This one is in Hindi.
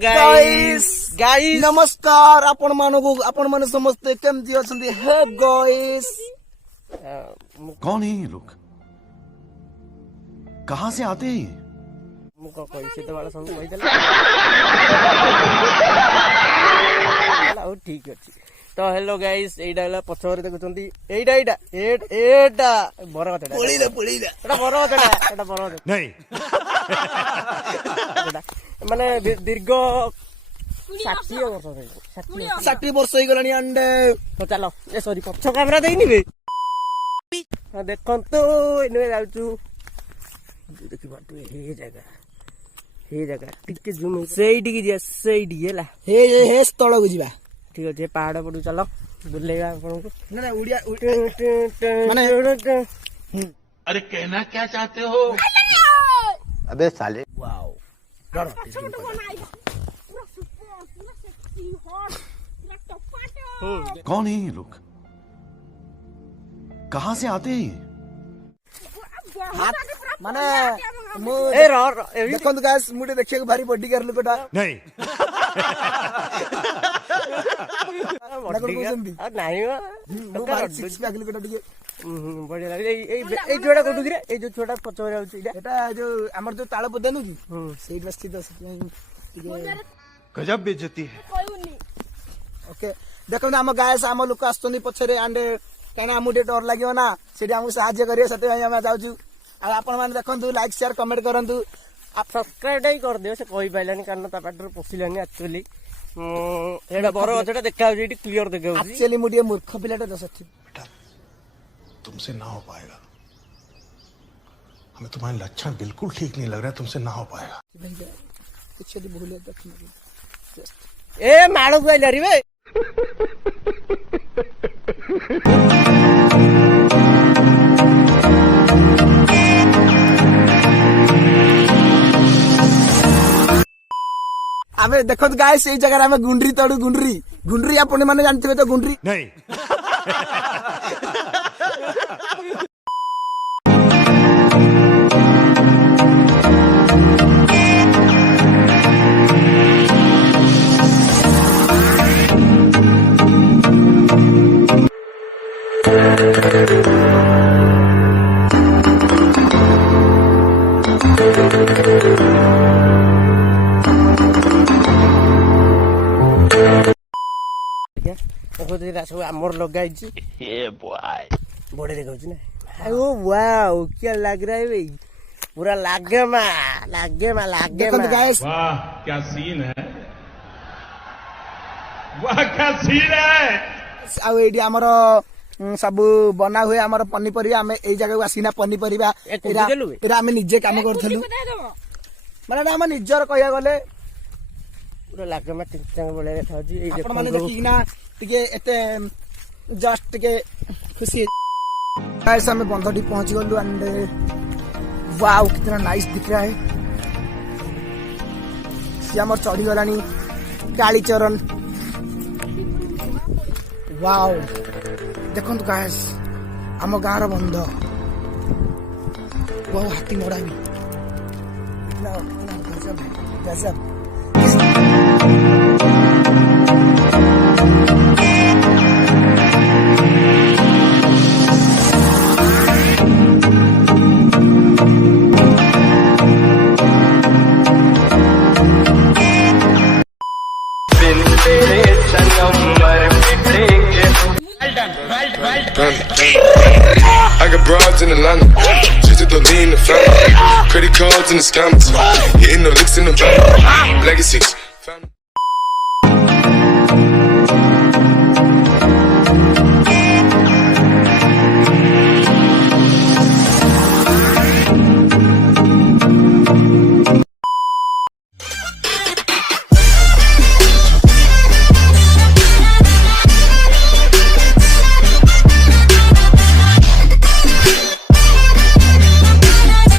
गाइस गाइस नमस्कार आपण माने समझते केमती अछंती हे गाइस। कौन है ये लोग, कहाँ से आते हैं? मुको कैसे तो वाला सब कहि देला ओ ठीक अछि। तो हेलो गाइस एइडा हला पछोरे देखुचंती एइडा बरगतडा पुळीला एटा बरगतडा नहीं माने दीर्घ 60 वर्ष हो गलानी अंडे। तो चलो ए सॉरी पछ कैमरा देइनी बे देखंतु इने जाउचु देखि बाटू हे जगह टिके जुम सेइडी की जे सेइडी हेला हे स्थल को जिबा ठीक अछि। पहाड़ पडू चलो बुलेगा आपन को ना उड़िया माने अरे कहना क्या चाहते हो? अबे साले वाओ कौन है ये लोग, कहाँ से आते हैं? माने मु ए देखंतु गाइस मुटे देखिया को भारी बॉडी कर लोकटा नहीं नहीं मु भारी सिक्स पैक लोकटा टिके बढ़िया लागे ए जोड़ा कोडु गिरे ए जो छोटा पचोरे आउची एटा जो हमर जो ताळ पदेनु की सेट बस्ती तो गजब बेइज्जती है। ओके देखंतु हम गाइस हम लोक आस्तनी पछरे आंडे काना मुटे डर लागियो ना सेठी हमु सहाय्य करियो सते हम जाउछु। आ आपण माने देखंतु लाइक शेयर कमेंट करंतु आप सब्सक्राइब ही कर दियो से कोई पाइलानी कारण ता पाटर पोसिलानी एक्चुअली एडा बरो अछटा देखाउ जेटी क्लियर देखाउ एक्चुअली मुडिए मूर्ख पिलाटा दसथि बेटा तुमसे ना हो पाएगा, हमें तुम्हारे लक्षण बिल्कुल ठीक नहीं लग रहा है, तुमसे ना हो पाएगा। कुछ यदि भूल ए मारो गइला रे बे आमे देखो गाइस ए जगह में गुंडरी तड़ू गुंडरी आपण माने जानथिबे तो गुंडरी नहीं सब आमर लगाई बड़े देखा ना ओ वाओ क्या लग रहा है भाई पूरा लागे मा गाइस वाह क्या सीन है, वाह क्या सीन है। आ एडी हमर सब बना हुए हमर पनीपरिया हमें एई जगह को आसीना पनीपरिया एरा हमें निजे काम करथलु माने हम निजर कहया गले पूरा लागे मा टिंग बळे देखा जी एई आपण माने देखि ना टिके एते जस्ट टिके खुशी गाइस हमें बंदरटी पहुंच गलु एंड वाओ कितना नाइस दिख रहा है। सी हमर चढ़ी गलानी काली चरण वाओ देखो तो गाइस आम गाँव बंध वो हाथी मड़ा भी गजब I got broads in Atlanta, just to lean the family. Credit cards in the scammers, hitting the licks in the van. Legacies,